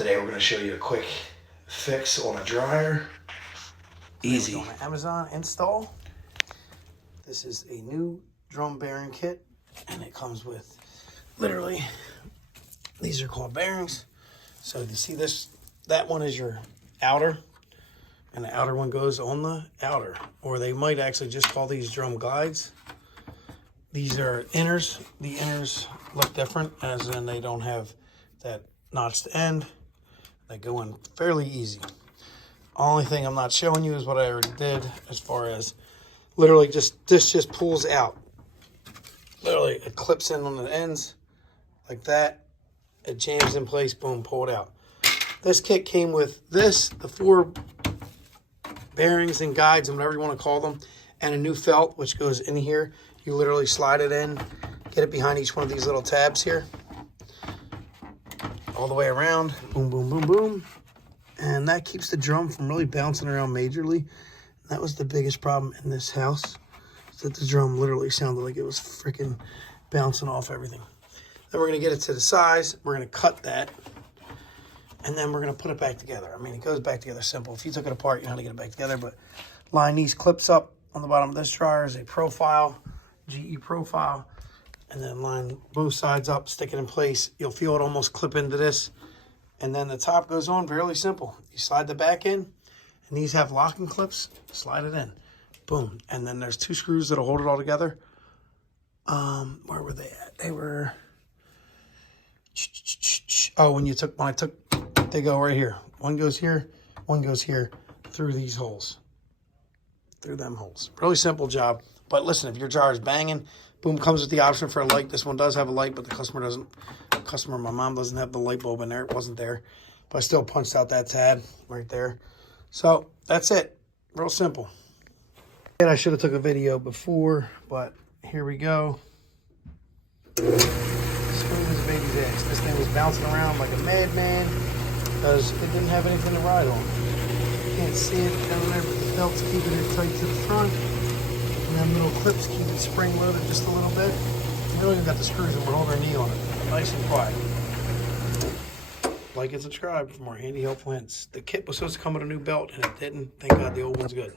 Today we're going to show you a quick fix on a dryer. Easy. On an Amazon install. This is a new drum bearing kit, and it comes with literally, these are called bearings. So you see this, that one is your outer, and the outer one goes on the outer, or they might actually just call these drum guides. These are inners. The inners look different, as in they don't have that notched end. They go in fairly easy. Only thing I'm not showing you is what I already did, as far as literally this just pulls out. Literally, it clips in on the ends like that. It jams in place, boom, pull it out. This kit came with this, the 4 bearings and guides and whatever you want to call them, and a new felt which goes in here. You literally slide it in, get it behind each one of these little tabs here, all the way around, boom, boom, boom, boom. And that keeps the drum from really bouncing around majorly. That was the biggest problem in this house, is that the drum literally sounded like it was freaking bouncing off everything. Then we're gonna get it to the size, we're gonna cut that, and then we're gonna put it back together. I mean, it goes back together simple. If you took it apart, you know how to get it back together, but line these clips up on the bottom of this dryer is a profile, GE profile, and then line both sides up, stick it in place. You'll feel it almost clip into this. And then the top goes on, fairly simple. You slide the back in, and these have locking clips, slide it in, boom. And then there's 2 screws that'll hold it all together. Where were they at? They were, oh, when I took, they go right here. One goes here, one goes here, through these holes, through them holes. Really simple job. But listen, if your jar is banging, boom, comes with the option for a light. This one does have a light, but the customer doesn't. My mom doesn't have the light bulb in there. It wasn't there. But I still punched out that tab right there. So that's it. Real simple. And I should have took a video before, but here we go. Smooth as a baby's ass. This thing was bouncing around like a madman because it didn't have anything to ride on. You can't see it down there, but the belt's keeping it tight to the front. And then little clips keep it spring loaded just a little bit. We don't even got the screws and we're holding our knee on it. Nice and quiet. Like and subscribe for more handy, helpful hints. The kit was supposed to come with a new belt and it didn't. Thank God the old one's good.